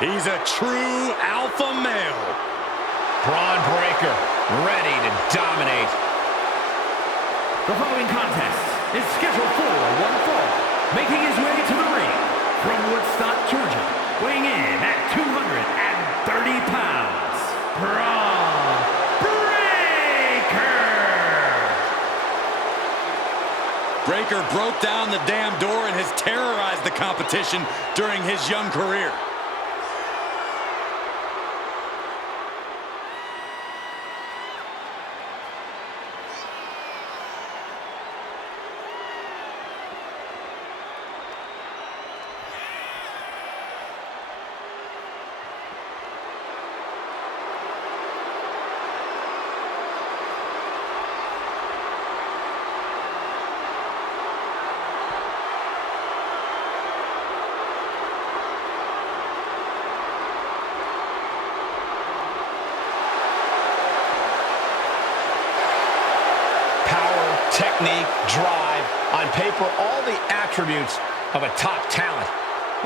He's a true alpha male. Braun Breaker, ready to dominate. The following contest is scheduled for one fall. Making his way to the ring from Woodstock, Georgia, weighing in at 230 pounds, Braun Breaker! Breaker broke down the damn door and has terrorized the competition during his young career. Technique, drive, on paper, all the attributes of a top talent.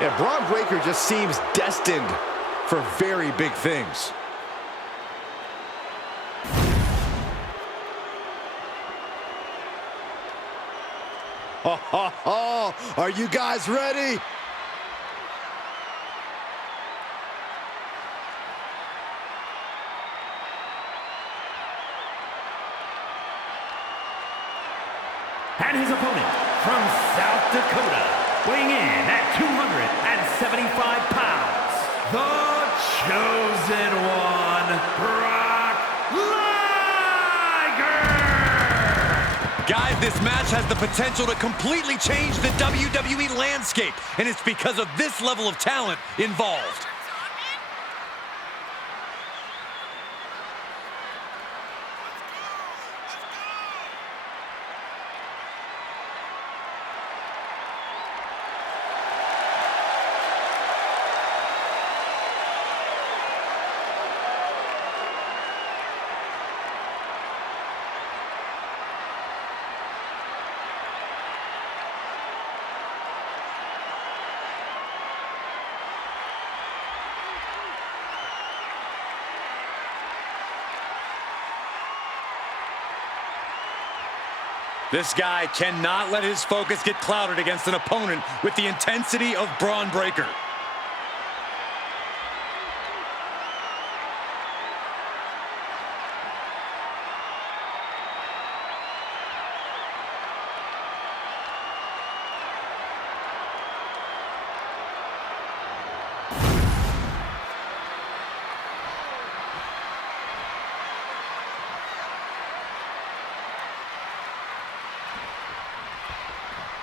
Yeah, Braun Breaker just seems destined for very big things. Are you guys ready? And his opponent from South Dakota, weighing in at 275 pounds, the chosen one, Brock Lesnar! Guys, this match has the potential to completely change the WWE landscape, and it's because of this level of talent involved. This guy cannot let his focus get clouded against an opponent with the intensity of Braun Breaker.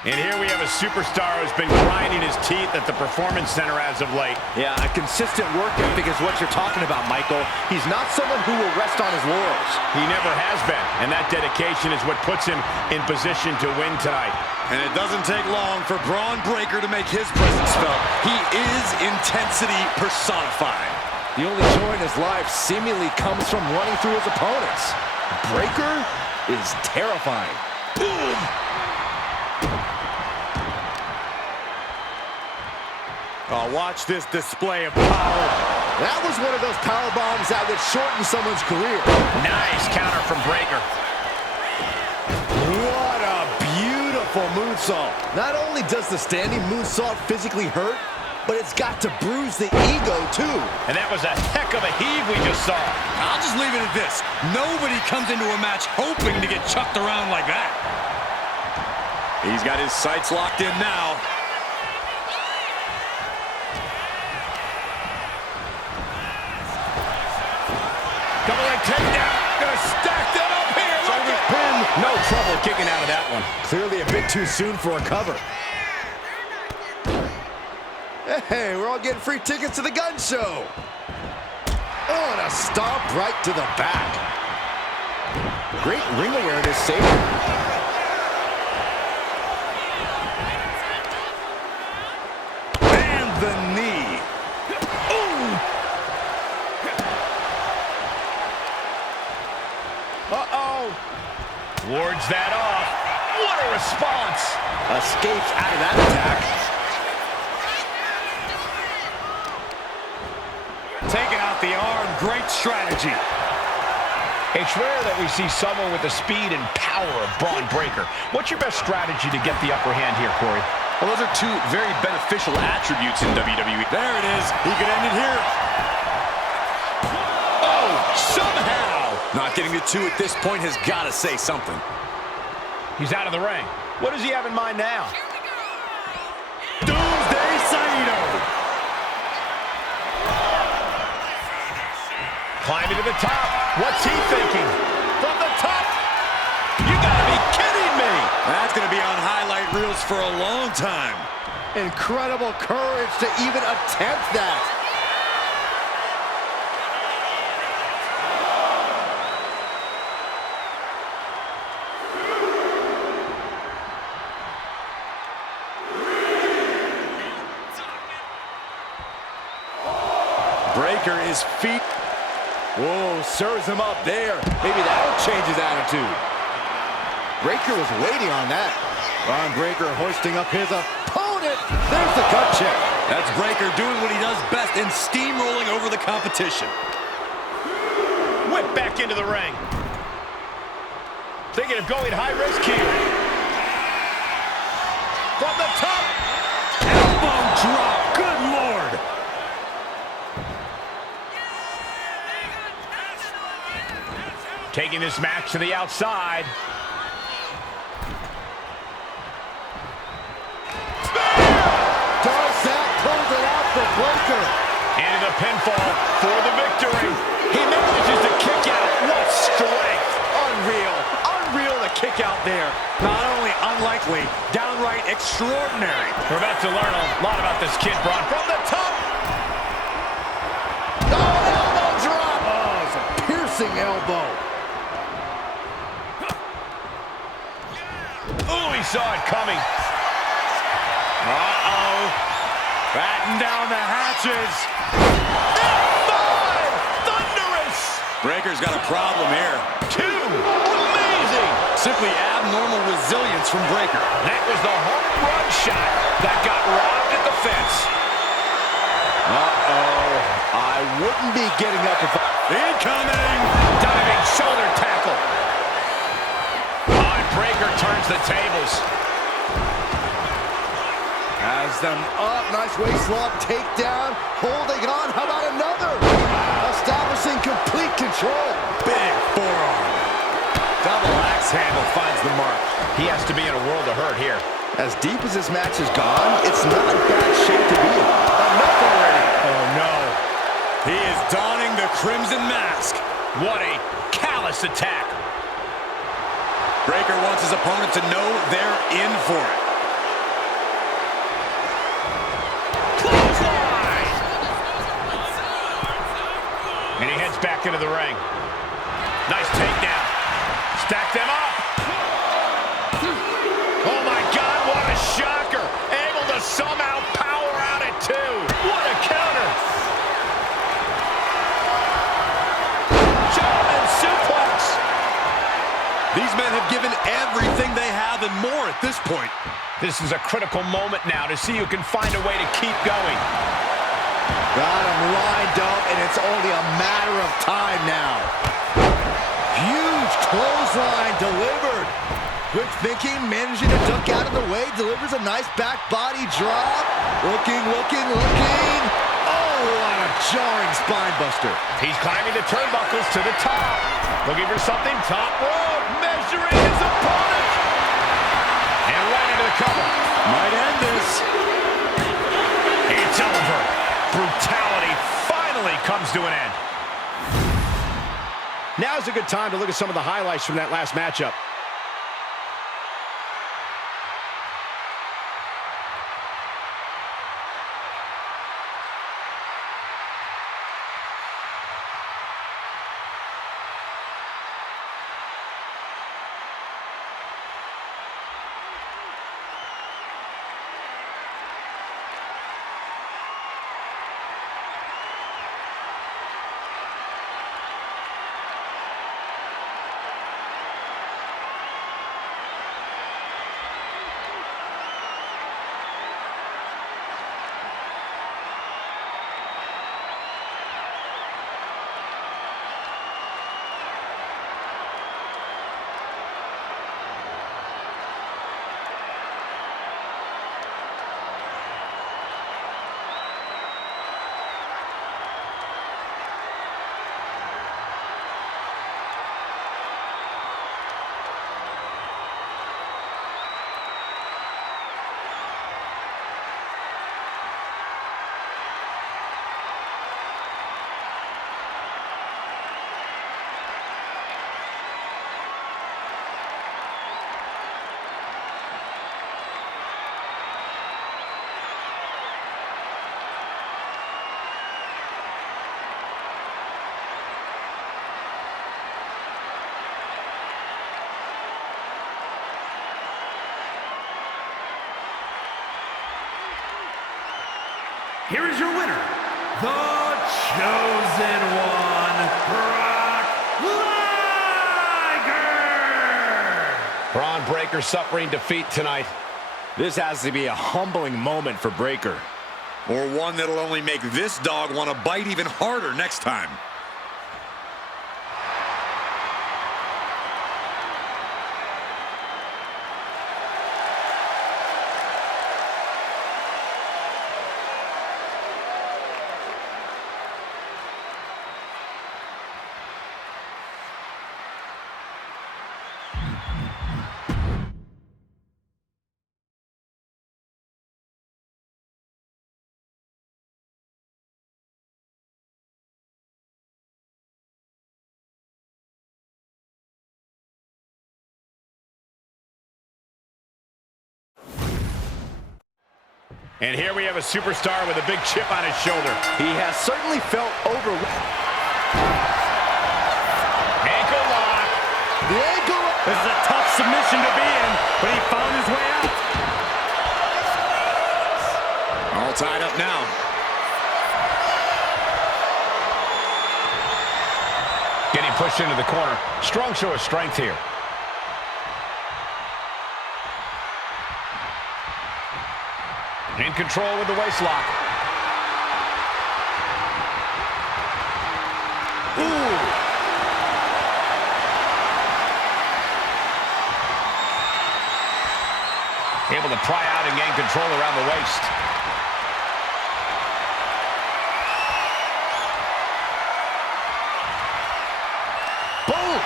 And here we have a superstar who's been grinding his teeth at the Performance Center as of late. Yeah, a consistent work ethic is what you're talking about, Michael. He's not someone who will rest on his laurels. He never has been, and that dedication is what puts him in position to win tonight. And it doesn't take long for Braun Breaker to make his presence felt. He is intensity personified. The only joy in his life seemingly comes from running through his opponents. Breaker is terrifying. Boom! Oh, watch this display of power. That was one of those power bombs that would shorten someone's career. Nice counter from Breaker. What a beautiful moonsault. Not only does the standing moonsault physically hurt, but it's got to bruise the ego, too. And that was a heck of a heave we just saw. I'll just leave it at this. Nobody comes into a match hoping to get chucked around like that. He's got his sights locked in now. Double leg takedown. Gonna stack that up here. Shoulders pinned. No trouble kicking out of that one. Clearly a bit too soon for a cover. Hey, we're all getting free tickets to the gun show. Oh, and a stomp right to the back. Great ring awareness saving. And the knee. Uh-oh. Wards that off. What a response. Escapes out of that attack. taking out the arm. Great strategy. It's rare that we see someone with the speed and power of Braun Breaker. What's your best strategy to get the upper hand here, Corey? Well, those are two very beneficial attributes in WWE. There it is. He could end it here. Oh, somehow. Not getting to 2 at this point has got to say something. He's out of the ring. What does he have in mind now? Doomsday Saito. Climbing to the top. What's he thinking? From the top. You gotta be kidding me. That's gonna be on highlight reels for a long time. Incredible courage to even attempt that. Breaker, his feet. Whoa, serves him up there. Maybe that'll change his attitude. Breaker was waiting on that. Braun Breaker hoisting up his opponent. There's the gut check. That's Breaker doing what he does best in steamrolling over the competition. Whip back into the ring. Thinking of going high risk here. From the top. Elbow drop. Good Lord. Taking this match to the outside. Does that close it out for Breaker? Into the pinfall for the victory. He manages to kick out. What strength. Unreal. Unreal to kick out there. Not only unlikely, downright extraordinary. We're about to learn a lot about this kid, Braun. From the top. Oh, elbow drop. Oh, it's a piercing elbow. Ooh, he saw it coming. Uh-oh. Batten down the hatches. F5! Thunderous! Breaker's got a problem here. 2. Amazing! Simply abnormal resilience from Breaker. That was the home run shot that got robbed at the fence. Uh-oh. I wouldn't be getting up if Incoming! Diving shoulder tackle. And Breaker turns the tables. Has them up. Nice waist lock takedown. Holding on. How about another? Establishing complete control. Big forearm. Double axe handle finds the mark. He has to be in a world of hurt here. As deep as this match has gone, it's not a bad shape to be in. Enough already. Oh, no. He is donning the crimson mask. What a callous attack. Breaker wants his opponent to know they're in for it. Clothesline! And he heads back into the ring. Nice takedown. Stack them up. Oh, my God, what a shocker. Able to somehow power out at 2. What a counter. German suplex. These men have given everything they have and more at this point. This is a critical moment now to see who can find a way to keep going. Got him lined up, and it's only a matter of time now. Huge clothesline delivered. Quick thinking, managing to duck out of the way, delivers a nice back body drop. Looking. Oh, what a jarring spine buster. He's climbing the turnbuckles to the top. Looking for something top rope. Measuring his opponent. And right into the cover. Might end this. It's over. Brutality finally comes to an end. Now's a good time to look at some of the highlights from that last matchup. here is your winner, the Chosen One, Brock Lesnar! Braun Breaker suffering defeat tonight. This has to be a humbling moment for Breaker. Or one that'll only make this dog want to bite even harder next time. And here we have a superstar with a big chip on his shoulder. He has certainly felt overwhelmed. Ankle lock. The ankle lock. This is a tough submission to be in, but he found his way out. All tied up now. Getting pushed into the corner. Strong show of strength here. In control with the waist lock. Ooh. Able to pry out and gain control around the waist. Boom!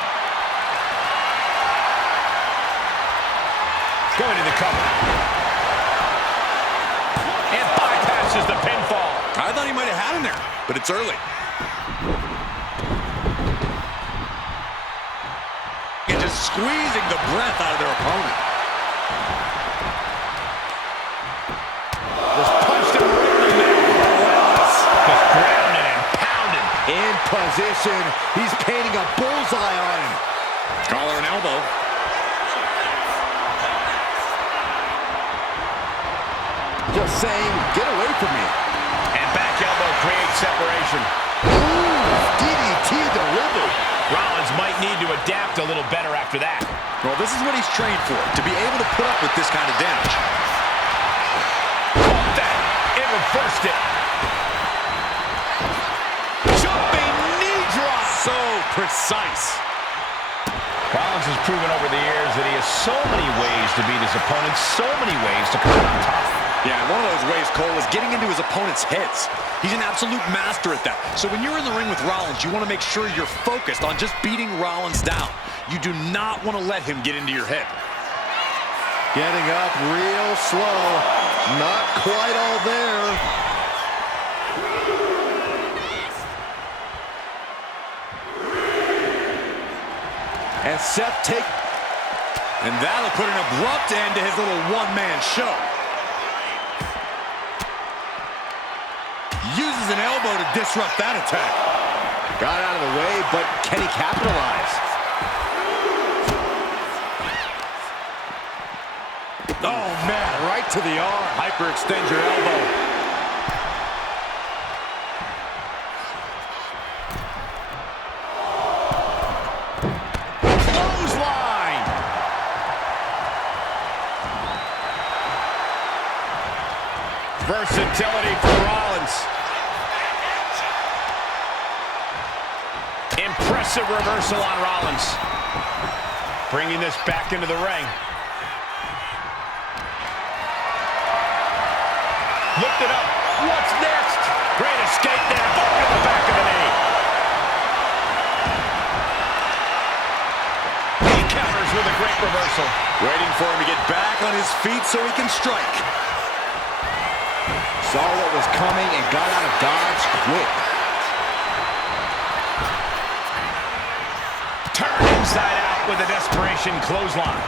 Going to the cover. The pinfall. I thought he might have had him there, but it's early. And just squeezing the breath out of their opponent. Just punched him right in the middle. Just grounded and pounded. In position. He's painting a bullseye on him. Collar and elbow. Just saying, get away from me. And back elbow creates separation. Ooh, DDT delivered. Rollins might need to adapt a little better after that. Well, this is what he's trained for, to be able to put up with this kind of damage. Caught that. It reversed it. Jumping knee drop. So precise. Rollins has proven over the years that he has so many ways to beat his opponents, so many ways to come out on top. Yeah, one of those ways, Cole, is getting into his opponent's heads. He's an absolute master at that. So when you're in the ring with Rollins, you want to make sure you're focused on just beating Rollins down. You do not want to let him get into your head. Getting up real slow. Not quite all there. And Seth take... And that'll put an abrupt end to his little one-man show. Uses an elbow to disrupt that attack. Got out of the way, but can he capitalize? Oh, man, right to the arm. Hyperextend your elbow. Clothesline. Versatility for Rollins. Impressive reversal on Rollins. Bringing this back into the ring. Looked it up. What's next? Great escape there. Boom to the back of the knee. He counters with a great reversal. Waiting for him to get back on his feet so he can strike. Saw what was coming and got out of dodge quick. Turn inside out with a desperation clothesline.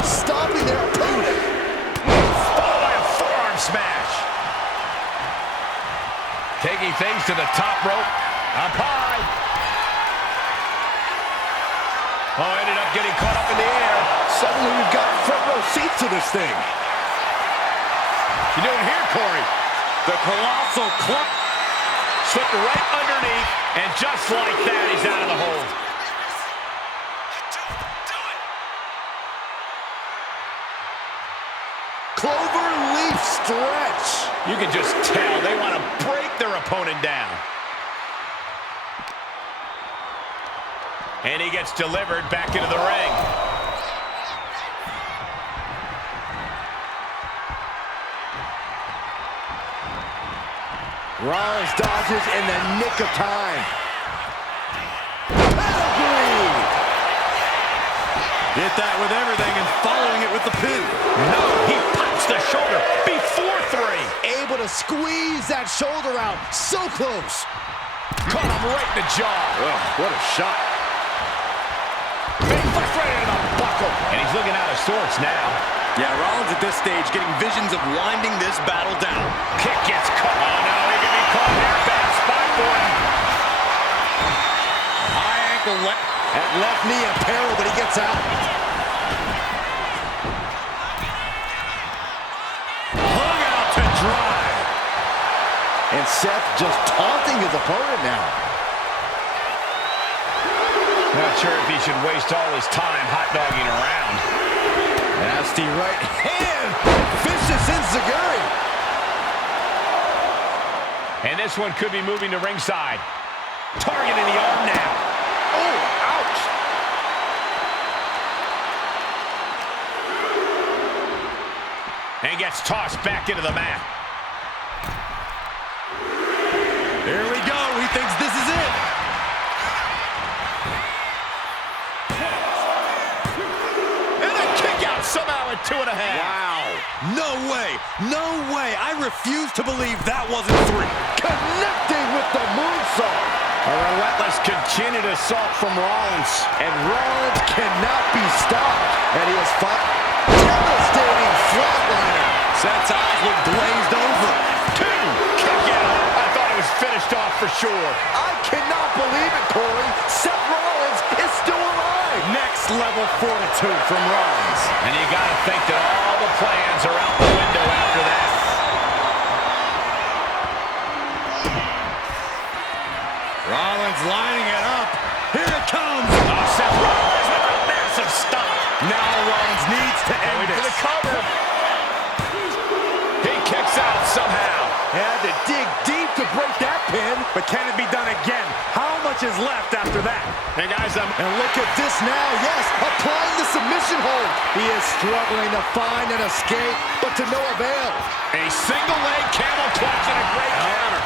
Stopping their opponent. Followed by a forearm smash. Taking things to the top rope. Up high. Oh, ended up getting caught up in the air. Suddenly we've got front row seats to this thing. You doing here, Corey? The colossal club. Slipped right underneath, and just like that, he's out of the hold. Clover leaf stretch. You can just tell they want to break their opponent down. And he gets delivered back into the ring. Rollins dodges in the nick of time. Pedigree! Hit that with everything and following it with the pin. No, he pops the shoulder before 3. Able to squeeze that shoulder out. So close. Caught him right in the jaw. Ugh, what a shot. Big foot right into the buckle. And he's looking out of sorts now. Yeah, Rollins at this stage getting visions of winding this battle down. Kick gets caught. Oh, no, he can be caught there. Bad spot for him. High ankle left. At left knee in peril, but he gets out. Hung out to dry. And Seth just taunting his opponent now. Not sure if he should waste all his time hot-dogging around. Nasty right hand. Vicious enziguri. And this one could be moving to ringside. Targeting the arm now. Oh, ouch. And gets tossed back into the mat. There we go. He thinks this is it. And a kick out somehow at 2.5. Wow. No way. No way. I refuse to believe that wasn't 3. Connecting with the moonsault. A relentless continued assault from Rollins. And Rollins cannot be stopped. And he has fought devastating flatliner. Seth's eyes look glazed over. 2. Kick out. I thought it was finished off for sure. I cannot believe it, Corey. Seth Rollins is still alive. Next level fortitude from Rollins. And you got to think that all the plans are out the window after that. Rollins lining it up. Here it comes. Oh, Seth Rollins with a massive stop. Now Rollins needs to end Going for the this. cover. He kicks out somehow. Had to dig deep to break that pin. But can it be done again? How much is left after that? Hey, guys, And look at this now. Yes, applying the submission hold. He is struggling to find an escape, but to no avail. a single leg camel clutch and a great counter.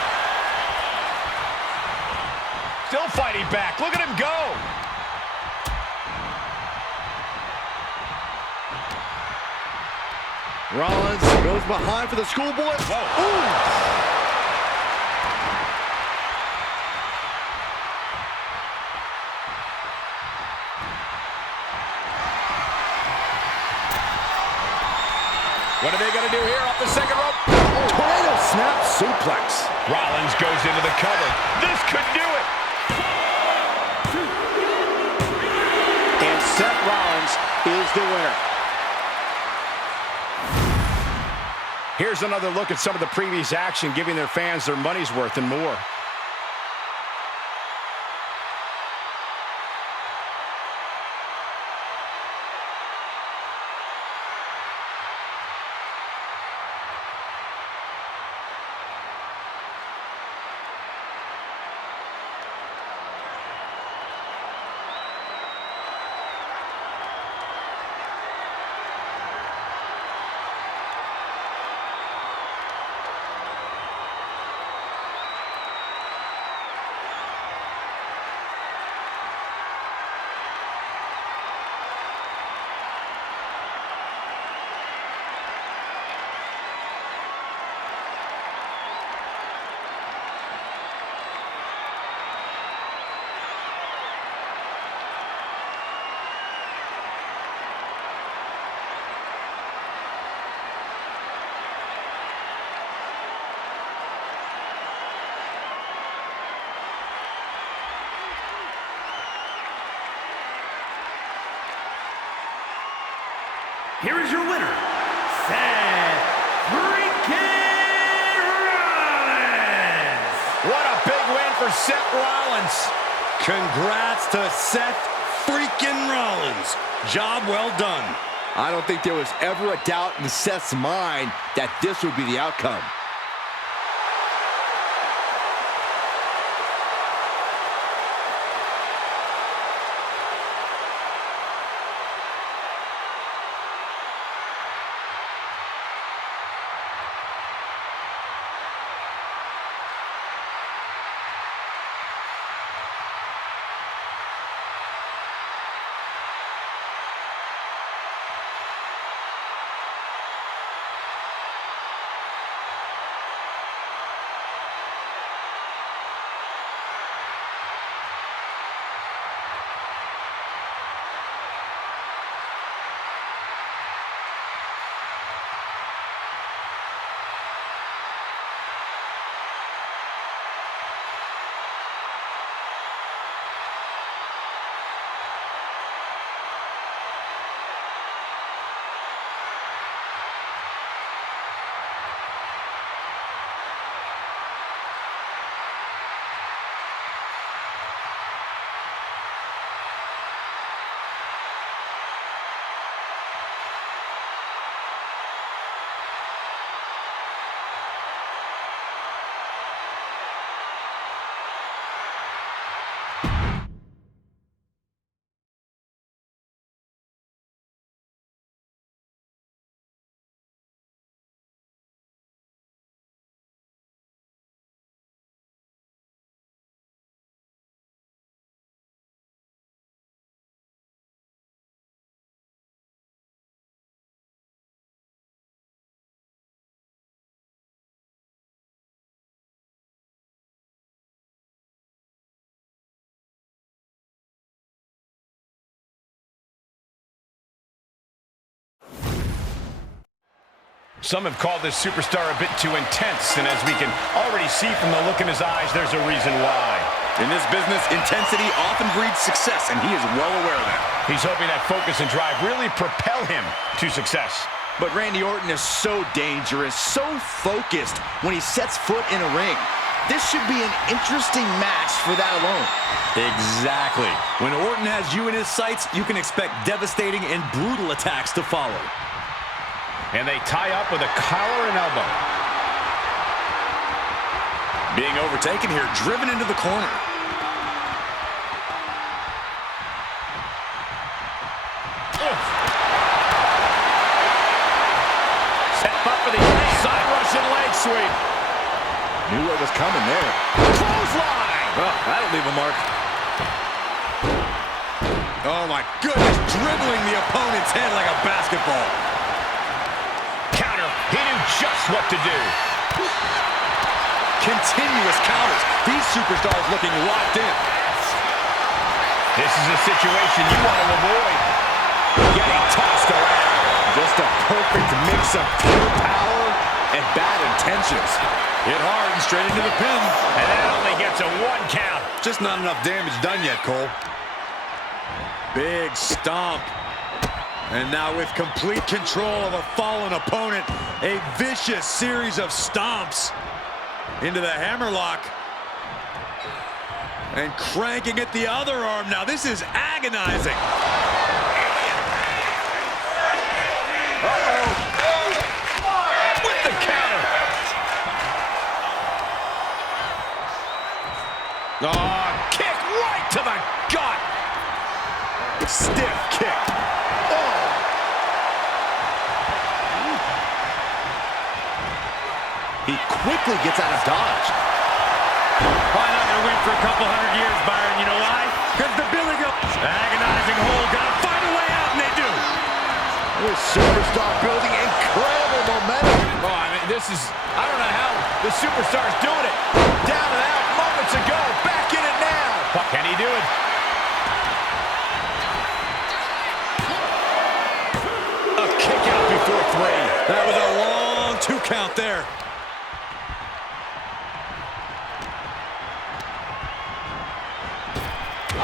Still fighting back. Look at him go. Rollins goes behind for the schoolboy. Whoa. Ooh. What are they going to do here off the second rope? Tornado snap suplex. Rollins goes into the cover. This could do it. And Seth Rollins is the winner. Here's another look at some of the previous action, giving their fans their money's worth and more. Here is your winner, Seth freaking Seth Rollins. Congrats to Seth freaking Rollins. Job well done. I don't think there was ever a doubt in Seth's mind that this would be the outcome. Some have called this superstar a bit too intense, and as we can already see from the look in his eyes, there's a reason why. In this business, intensity often breeds success, and he is well aware of that. He's hoping that focus and drive really propel him to success. But Randy Orton is so dangerous, so focused when he sets foot in a ring. This should be an interesting match for that alone. Exactly. When Orton has you in his sights, you can expect devastating and brutal attacks to follow. And they tie up with a collar and elbow. Being overtaken here, driven into the corner. Set up for the side Russian leg sweep. Knew what was coming there. Clothesline. Oh, that'll leave a mark. Oh my goodness, dribbling the opponent's head like a basketball. Counter. He knew just what to do. Continuous counters. These superstars looking locked in. This is a situation you want to avoid. Getting tossed around. Just a perfect mix of pure power and bad intentions. Hit hard and straight into the pin. And that only gets a 1 count. Just not enough damage done yet, Cole. Big stomp. And now with complete control of a fallen opponent, a vicious series of stomps into the hammerlock. And cranking at the other arm. Now this is agonizing. Uh-oh. With the counter. Oh, kick right to the gut. Stiff kick. Oh. He quickly gets out of dodge. Probably not going to win for a couple hundred years, Byron. You know why? Because the Billy Goat. Agonizing hold. Got to find a way out, and they do. This superstar building incredible momentum. Oh, I mean, this is, I don't know how the superstar's doing it. Down and out moments ago. Back in it now. Can he do it? A kick out before 3. That was a long 2 count there.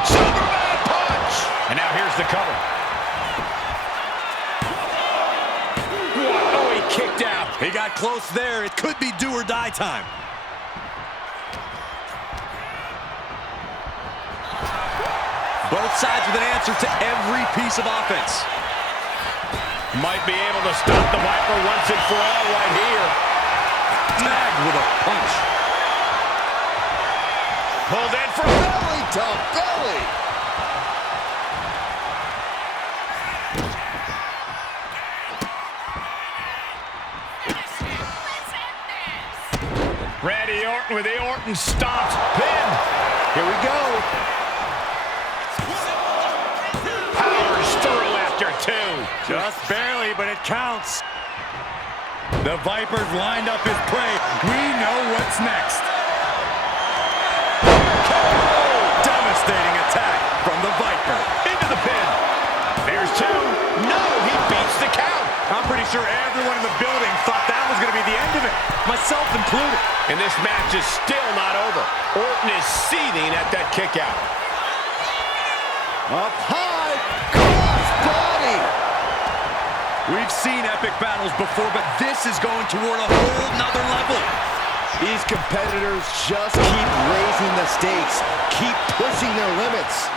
Superman punch! And now here's the cover. What? Oh, he kicked out. He got close there. It could be do or die time. Both sides with an answer to every piece of offense. Might be able to stop the Viper once and for all right here. Tagged with a punch. Pulled in for Belly to belly. Randy Orton with the Orton stomp pin. Here we go. Powers through after two. Just barely, but it counts. The Viper's lined up his prey. We know what's next. Devastating attack from the Viper. Into the pin. There's two. No, he beats the count. I'm pretty sure everyone in the building thought that was going to be the end of it, myself included. And this match is still not over. Orton is seething at that kick out. Up high. Cross body. We've seen epic battles before, but this is going toward a whole nother level. These competitors just keep raising the stakes, keep pushing their limits.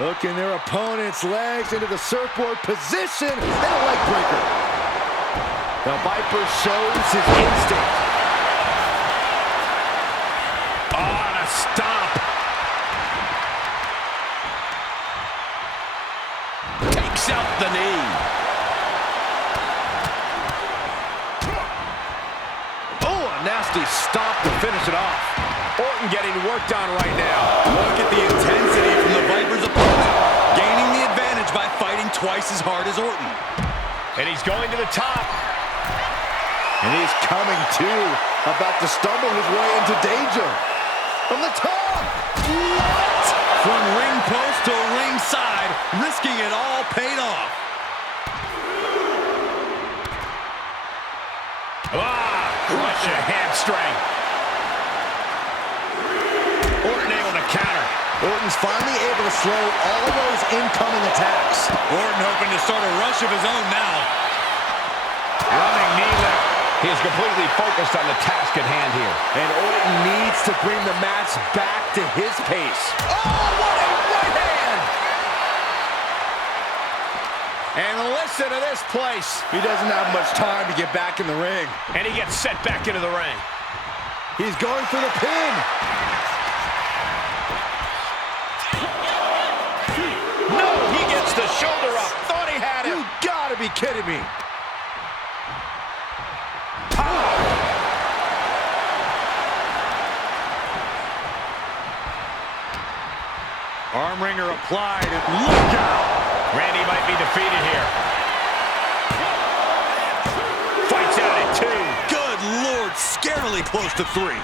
Hooking their opponent's legs into the surfboard position and a leg breaker. The Viper shows his instinct. Oh, and a stomp. Takes out the knee. Oh, a nasty stomp to finish it off. Orton getting worked on right now. Look at the intensity from the Viper's opponent, gaining the advantage by fighting twice as hard as Orton. And he's going to the top. And he's coming to, about to stumble his way into danger. From the top! What? From ring post to ringside, risking it all paid off. Crush a hamstring. Orton able to counter. Orton's finally able to slow all of those incoming attacks. Orton hoping to start a rush of his own now. Running knee lift. He is completely focused on the task at hand here. And Orton needs to bring the match back to his pace. Oh, what a right hand! And listen to this place. He doesn't have much time to get back in the ring. And he gets sent back into the ring. He's going for the pin. No, he gets the shoulder up. Thought he had him. You gotta be kidding me. Arm wringer applied, and look out! Randy might be defeated here. Fights out at two. Good Lord, scarily close to three.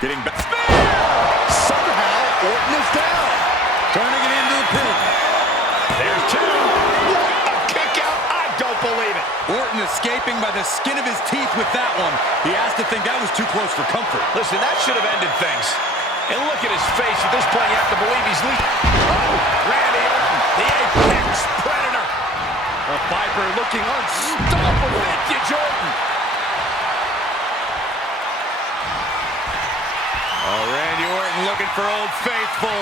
Getting back. Somehow, Orton is down. Turning it into the pin. There's two. What a kick out. I don't believe it. Orton escaping by the skin of his teeth with that one. He has to think that was too close for comfort. Listen, that should have ended things. And look at his face. At this point, you have to believe he's leaving. Oh, Randy Orton, the apex predator. The Viper looking unstoppable. Vintage Orton. Oh, Randy Orton looking for Old Faithful.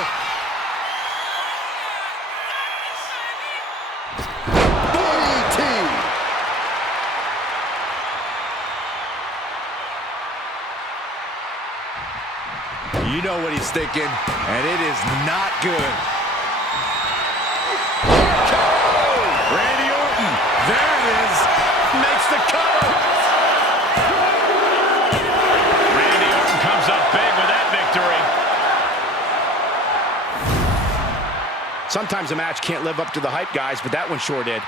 You know what he's thinking, and it is not good. Randy Orton, there it is, makes the cover. Randy Orton comes up big with that victory. Sometimes a match can't live up to the hype, guys, but that one sure did.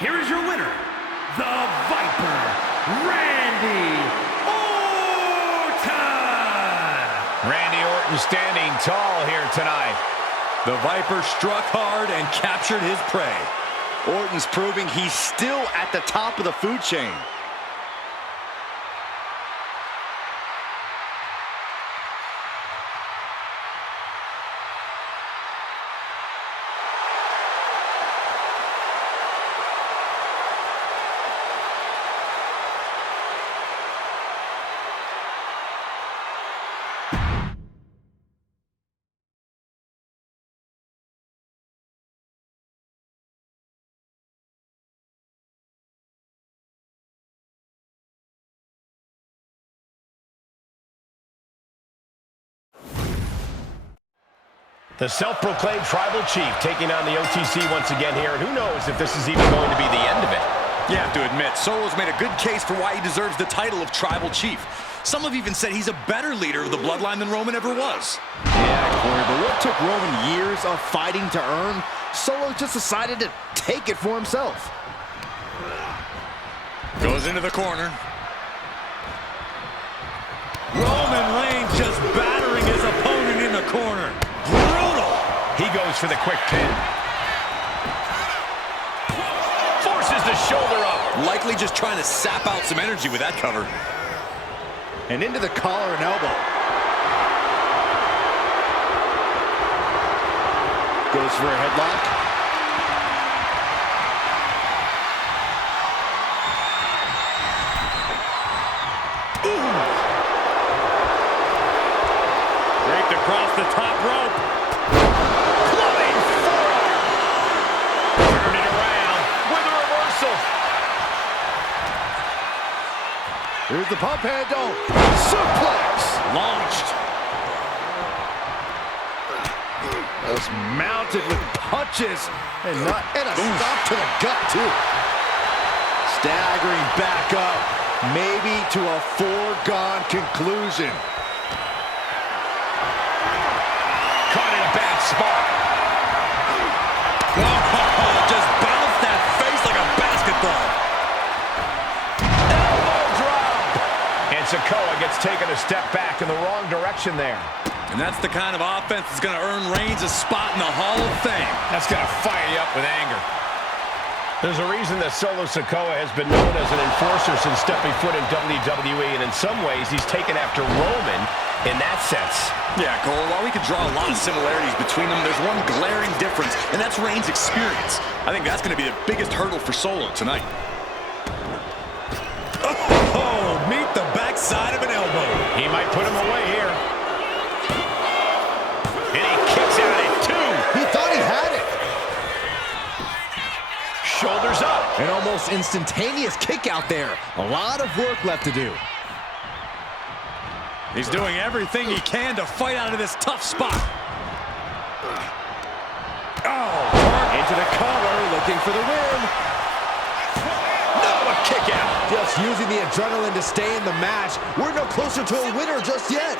here is your winner, the Viper, Randy Orton! Randy Orton standing tall here tonight. The Viper struck hard and captured his prey. Orton's proving he's still at the top of the food chain. The self-proclaimed tribal chief taking on the OTC once again here, and who knows if this is even going to be the end of it. You have to admit, Solo's made a good case for why he deserves the title of tribal chief. Some have even said he's a better leader of the bloodline than Roman ever was. Yeah, Corey, but what took Roman years of fighting to earn, Solo just decided to take it for himself. Goes into the corner. Roman Reigns just battering his opponent in the corner. Brutal. He goes for the quick pin. Forces the shoulder up. Likely just trying to sap out some energy with that cover. And into the collar and elbow. Goes for a headlock. Draped across the top rope. Clubbing forearm. Turn it around with a reversal. Here's the pump handle. Suplex. Launched. Just mounted with punches and a stop to the gut too. Staggering back up, maybe to a foregone conclusion. Caught in a bad spot. Oh, just bounced that face like a basketball. Elbow drop. And Sikoa gets taken a step back in the wrong direction there. And that's the kind of offense that's going to earn Reigns a spot in the Hall of Fame. That's going to fire you up with anger. There's a reason that Solo Sikoa has been known as an enforcer since stepping foot in WWE, and in some ways he's taken after Roman in that sense. Yeah, Cole, while we could draw a lot of similarities between them, there's one glaring difference, and that's Reigns' experience. I think that's going to be the biggest hurdle for Solo tonight. Oh, meet the backside of an elbow. He might put him away here. And he kicks out at two. He thought he had it. Shoulders up. An almost instantaneous kick out there. A lot of work left to do. He's doing everything he can to fight out of this tough spot. Oh, into the collar, looking for the win. No, a kick out. Just using the adrenaline to stay in the match. We're no closer to a winner just yet.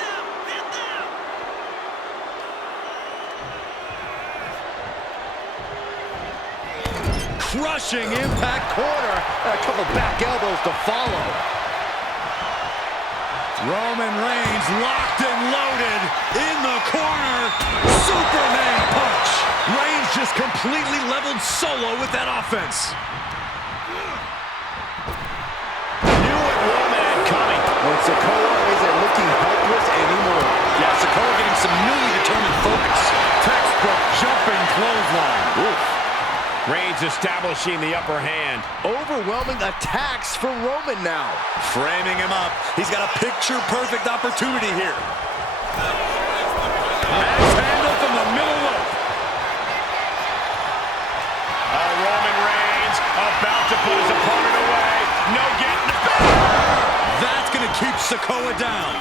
crushing impact. Corner, and a couple back elbows to follow. Roman Reigns locked and loaded in the corner. Superman punch. Reigns just completely leveled Solo with that offense. Knew what Roman had coming. When Sikoa isn't looking helpless anymore. Yeah, Sikoa getting some newly determined focus. Textbook jumping clothesline. Oof. Reigns establishing the upper hand. Overwhelming attacks for Roman now. Framing him up. He's got a picture-perfect opportunity here. Axe handle from the middle rope. Roman Reigns about to put his opponent away. No getting the back. That's going to keep Sikoa down.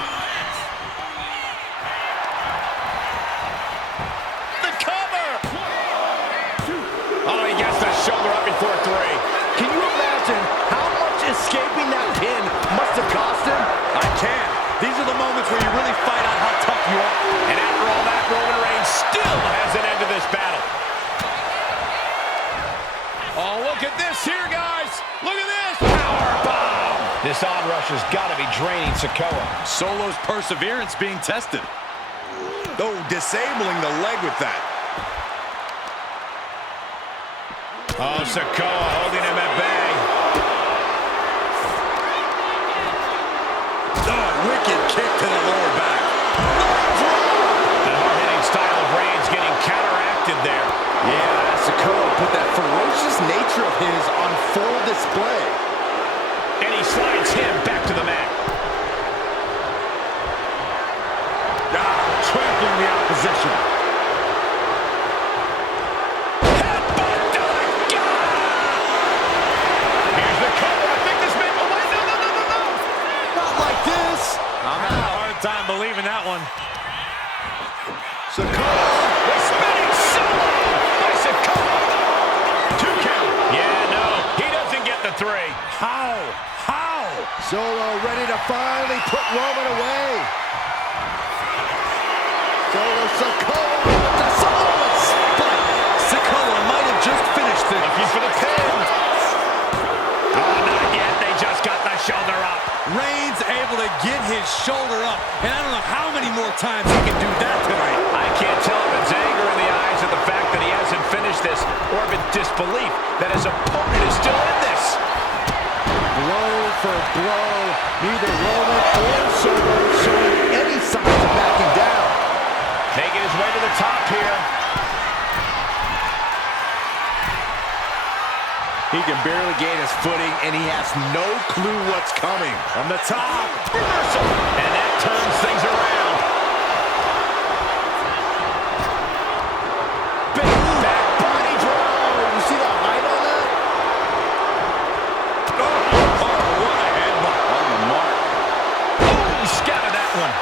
The cover. Oh, he gets the shoulder up before three. Can you imagine how much escaping that pin must have cost him? I can. These are the moments where you really find out how tough you are. And after all that, Roman Reigns still has an end to this battle. Oh, look at this here, guys. has got to be draining Sikoa. Solo's perseverance being tested. Oh, disabling the leg with that. Oh, Sikoa holding him at bay. Oh, wicked kick to the lower back. The hard-hitting style of Reigns getting counteracted there. Yeah, Sikoa put that ferocious nature of his on full display. And he slides him back to the mat. Trampling the opposition. Headbutt to the gut! Here's the cover. I think this may... Oh, wait, no. Not like this. I'm having a hard time believing that one. Sikoa. The spinning solo by Sikoa. 2 count. Yeah, no, he doesn't get the 3. How? Solo ready to finally put Roman away. Sikoa with the Samoan spike. Sikoa might have just finished it. Looking for the pin. Oh, not yet. They just got the shoulder up. Reigns able to get his shoulder up, and I don't know how many more times he can do that tonight. I can't tell if it's anger in the eyes of the fact that he hasn't finished this, or if it's disbelief that his opponent is still in this. Blow for blow. Neither Roman or Solo showing any signs of backing down. Making his way to the top here. He can barely gain his footing, and he has no clue what's coming. From the top. Reversal. And that turns things around. Big back body drop. You see the height on that? Oh, what a headbutt. On the mark. Oh, scattered that one.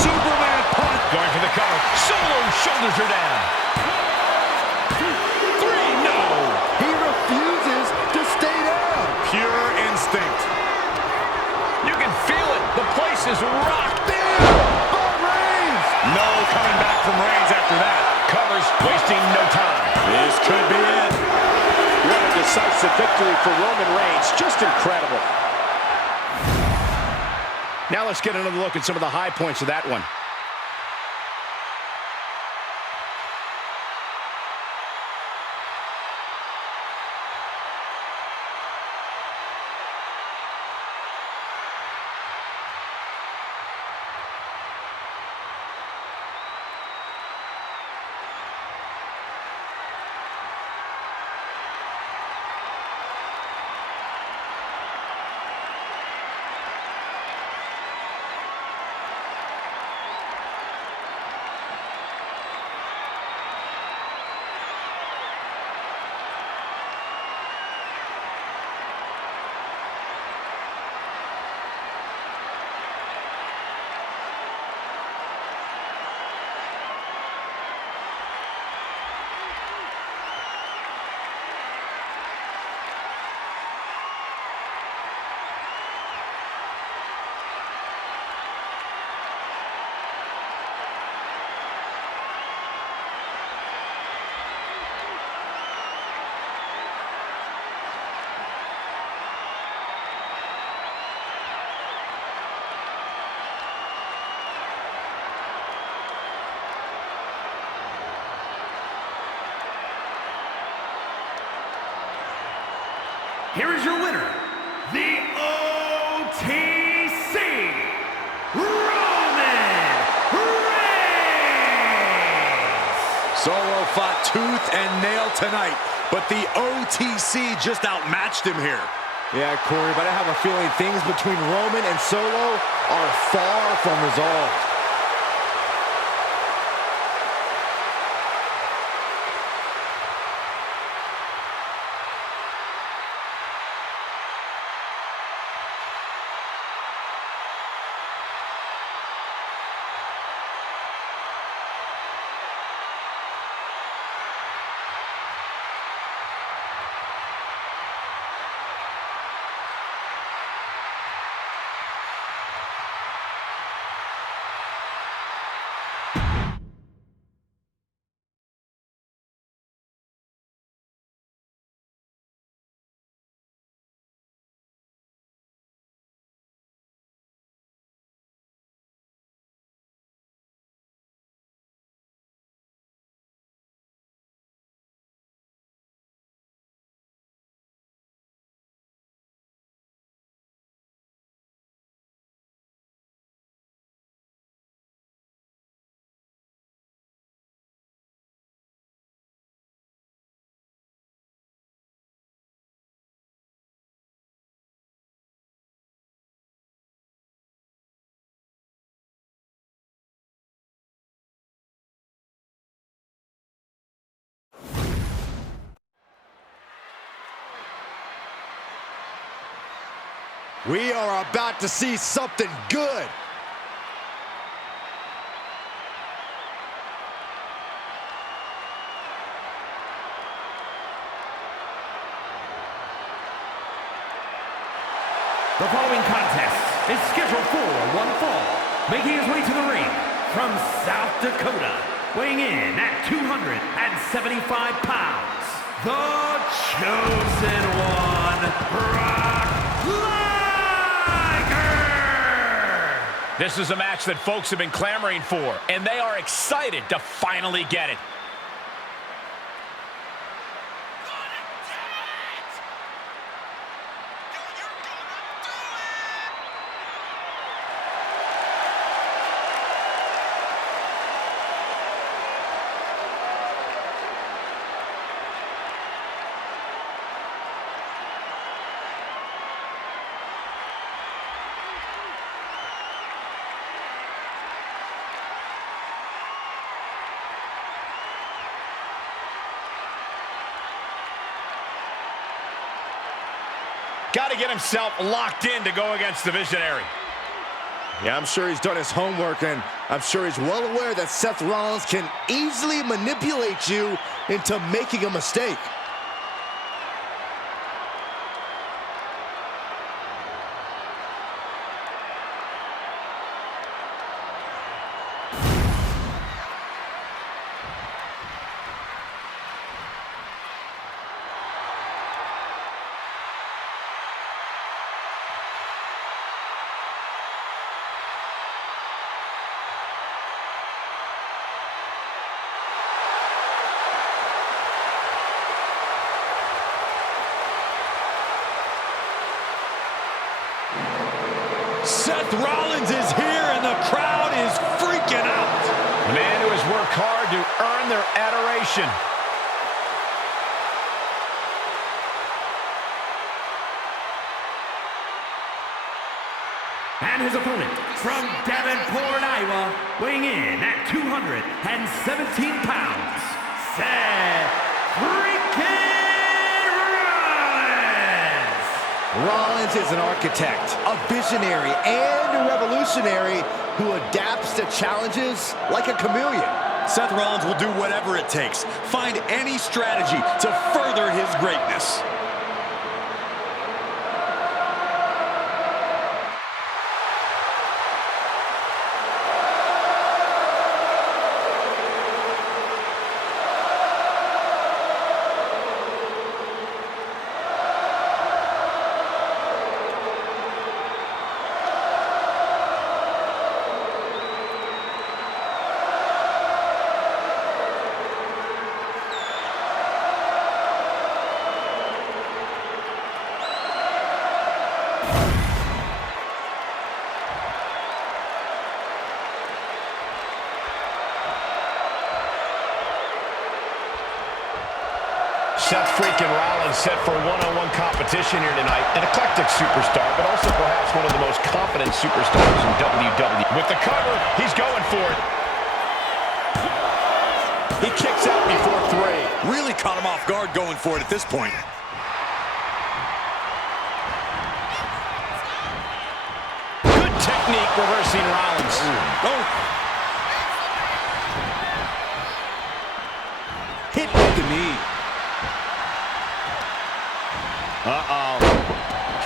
Superman punch. Going for the cover. Solo's shoulders are down. 3, no. He refuses to stay down. Pure instinct. You can feel it. The place is rocked. But Reigns. No coming back from Reigns after that. Covers, wasting no time. This could be it. What a decisive victory for Roman Reigns. Just incredible. Now let's get another look at some of the high points of that one. Here is your winner, the OTC, Roman Reigns! Solo fought tooth and nail tonight, but the OTC just outmatched him here. Yeah, Corey, but I have a feeling things between Roman and Solo are far from resolved. We are about to see something good. The following contest is scheduled for one fall. Making his way to the ring from South Dakota, weighing in at 275 pounds, the Chosen One, Brock Lesnar! This is a match that folks have been clamoring for, and they are excited to finally get it. Got to get himself locked in to go against the Visionary. Yeah, I'm sure he's done his homework, and I'm sure he's well aware that Seth Rollins can easily manipulate you into making a mistake. Seth Rollins is here, and the crowd is freaking out. The man who has worked hard to earn their adoration. And his opponent from Davenport, Iowa, weighing in at 217 pounds, Seth freaking Rollins is an architect, a visionary, and a revolutionary who adapts to challenges like a chameleon. Seth Rollins will do whatever it takes, find any strategy to further his greatness. Seth freaking Rollins set for one-on-one competition here tonight. An eclectic superstar, but also perhaps one of the most confident superstars in WWE. With the cover, he's going for it. He kicks out before 3. Really caught him off guard going for it at this point. Good technique reversing Rollins. Oh. Hit with the knee. Uh-oh.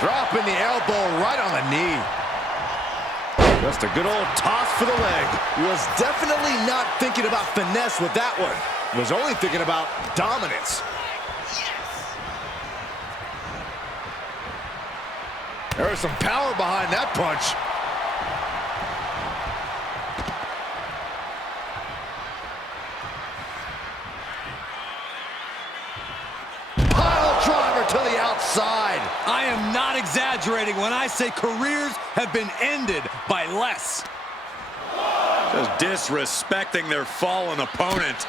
Dropping the elbow right on the knee. Just a good old toss for the leg. Was definitely not thinking about finesse with that one. Was only thinking about dominance. There was some power behind that punch. To the outside. I am not exaggerating when I say careers have been ended by less. Just disrespecting their fallen opponent.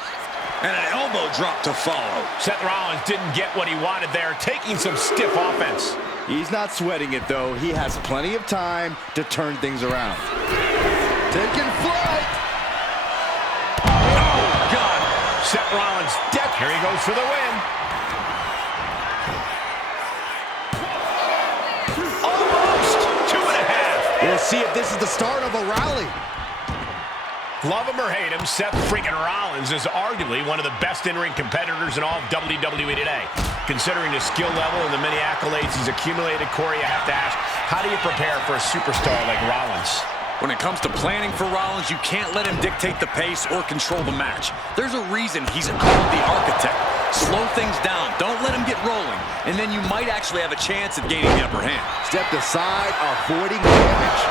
And an elbow drop to follow. Seth Rollins didn't get what he wanted there, taking some stiff offense. He's not sweating it, though. He has plenty of time to turn things around. Taking flight. Oh, God. Seth Rollins dead. Here he goes for the win. Almost. to see if this is the start of a rally. Love him or hate him, Seth freaking Rollins is arguably one of the best in-ring competitors in all of WWE today. Considering his skill level and the many accolades he's accumulated, Corey, I have to ask, how do you prepare for a superstar like Rollins? When it comes to planning for Rollins, you can't let him dictate the pace or control the match. There's a reason he's called the architect. Slow things down. Don't let him get rolling. And then you might actually have a chance at gaining the upper hand. Stepped aside, avoiding damage.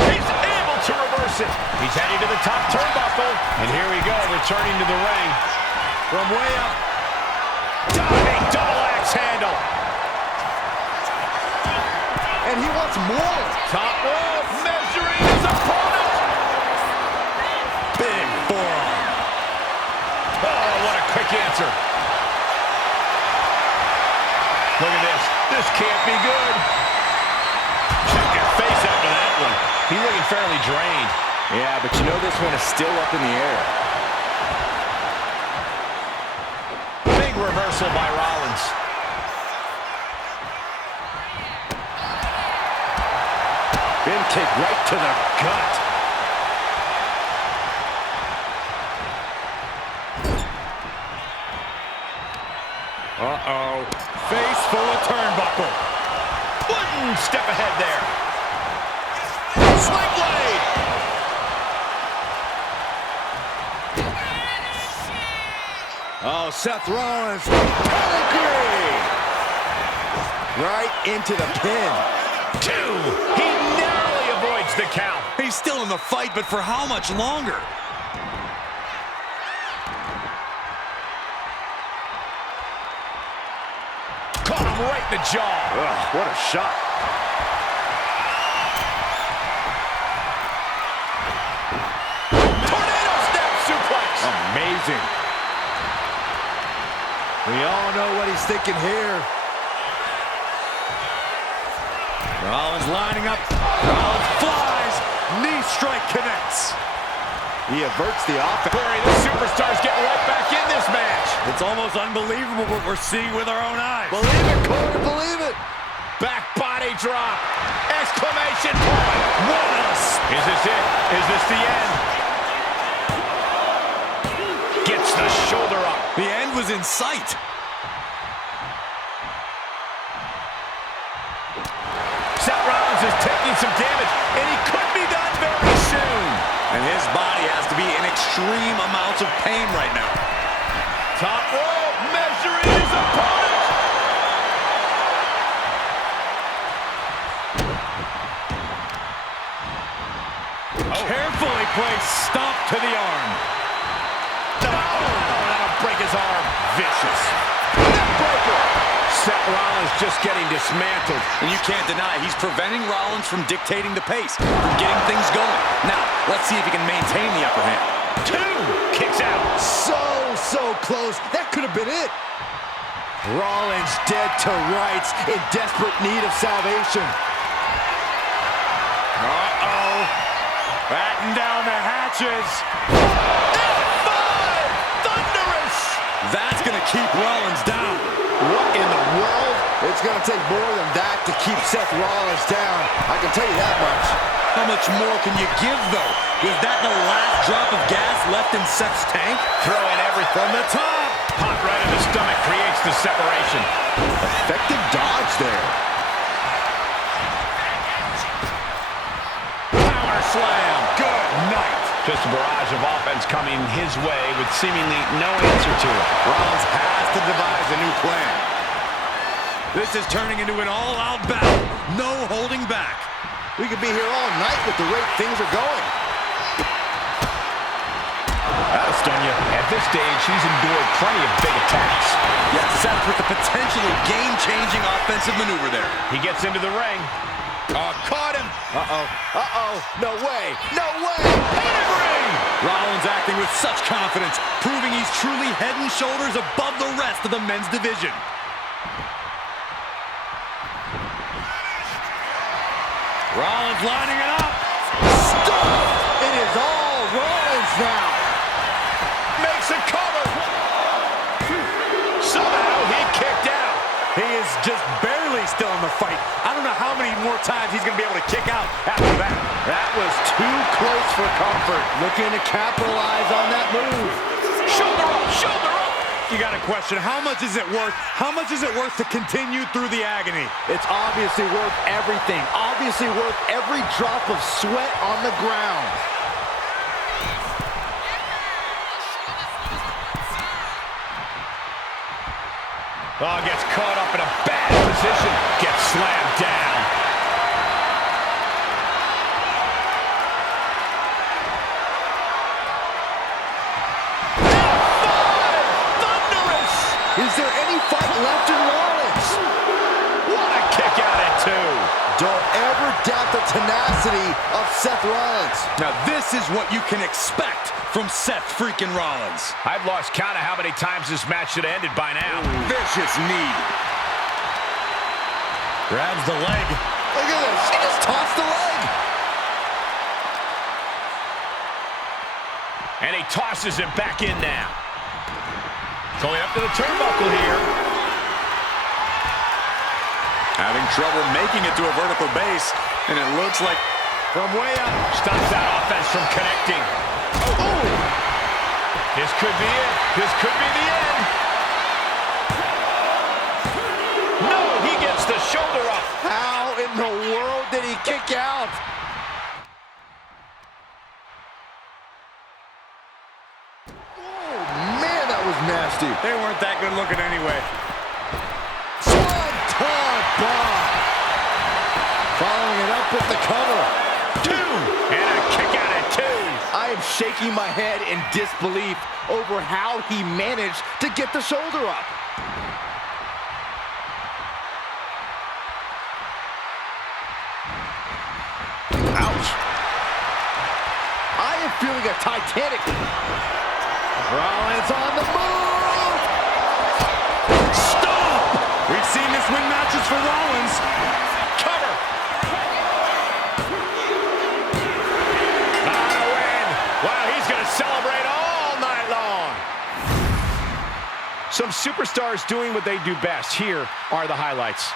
He's able to reverse it. He's heading to the top turnbuckle. And here we go, returning to the ring. From way up. Diving double axe handle. And he wants more. Top rope, measuring his opponent. Big forearm. Oh, what a quick answer. Look at this. This can't be good. Check your face after that one. He's looking fairly drained. Yeah, but you know this one is still up in the air. Big reversal by Rollins. Bin kick right to the gut. Uh-oh. Face full of turnbuckle. One step ahead there. Sling blade. Oh, Seth Rollins. Pedigree. Right into the pin. Two. He narrowly avoids the count. He's still in the fight, but for how much longer? Caught him right in the jaw. Ugh, what a shot. Tornado step suplex. Amazing. We all know what he's thinking here. Rollins lining up. Rollins flies. Knee strike connects. He averts the offense. Corey, the superstar's getting right back in this match. It's almost unbelievable what we're seeing with our own eyes. Believe it, Corey, believe it. Back body drop. Exclamation point. What a... Is this it? Is this the end? Gets the shoulder up. The end was in sight. Seth Rollins is taking some damage, and he could be done very soon. And his body has to be in extreme amounts of pain right now. Top rope, measuring his opponent. Carefully placed stop to the arm. That'll break his arm. Vicious. Neckbreaker. Seth Rollins just getting dismantled. And you can't deny he's preventing Rollins from dictating the pace, from getting things going. Now, let's see if he can maintain the upper hand. Two. Kicks out. So close. That could have been it. Rollins dead to rights, in desperate need of salvation. Uh-oh. Batten down the hatches. Thunderous. That's going to keep Rollins down. What in the world? It's going to take more than that to keep Seth Rollins down. I can tell you that much. How much more can you give, though? Was that the last drop of gas left in Seth's tank? Throw in everything. From the top. Pop right in the stomach creates the separation. Effective dodge there. Power slam. Good night. Just a barrage of offense coming his way with seemingly no answer to it. Rollins has to devise a new plan. This is turning into an all-out battle. No holding back. We could be here all night with the rate things are going. That'll stun you. At this stage, he's endured plenty of big attacks. Yes, Seth with the potentially game-changing offensive maneuver there. He gets into the ring. Caught him. Uh-oh. No way. No way. Pedigree! Rollins acting with such confidence, proving he's truly head and shoulders above the rest of the men's division. Rollins lining it up. Stop! It is all Rollins now. Makes a cover. more times he's going to be able to kick out after that. That was too close for comfort. Looking to capitalize on that move. Shoulder up, shoulder up. You got to question, how much is it worth? How much is it worth to continue through the agony? It's obviously worth everything. Obviously worth every drop of sweat on the ground. Oh, gets caught up in a bad position. Gets slammed down. Is there any fight left in Rollins? What a kick out at 2. Don't ever doubt the tenacity of Seth Rollins. Now this is what you can expect from Seth freaking Rollins. I've lost count of how many times this match should have ended by now. Vicious knee. Grabs the leg. Look at this. She just tossed the leg. And he tosses him back in now. Going up to the turnbuckle here. Having trouble making it to a vertical base, and it looks like From way up. Stops that offense from connecting. Oh! This could be it. This could be the end. No, he gets the shoulder up. How in the world did he kick out? Nasty. They weren't that good looking anyway. Swanton bomb. Following it up with the cover. 2. And a kick out at 2. I am shaking my head in disbelief over how he managed to get the shoulder up. Ouch. I am feeling a Titanic. Rollins on the move! Stop! We've seen this win matches for Rollins. Cover! Not a win! Wow, he's going to celebrate all night long. Some superstars doing what they do best. Here are the highlights.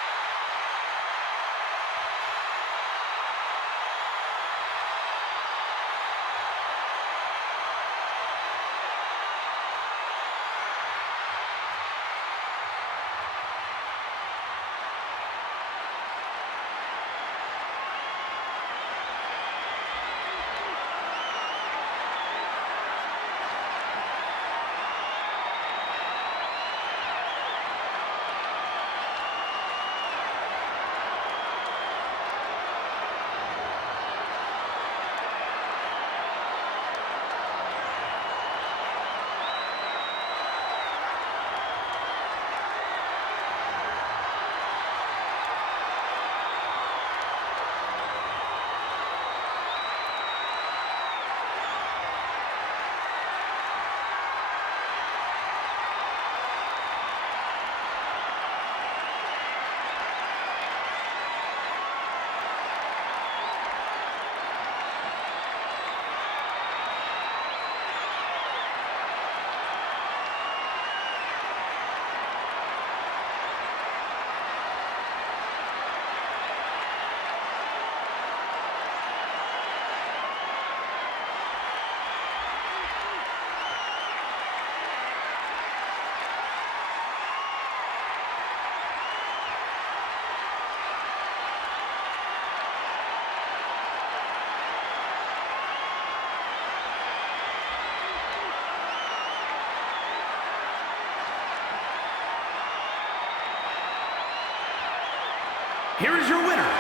Here is your winner,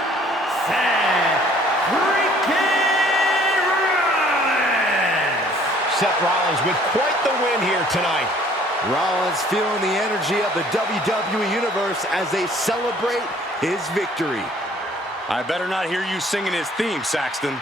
Seth freaking Rollins! Seth Rollins with quite the win here tonight. Rollins feeling the energy of the WWE Universe as they celebrate his victory. I better not hear you singing his theme, Saxton.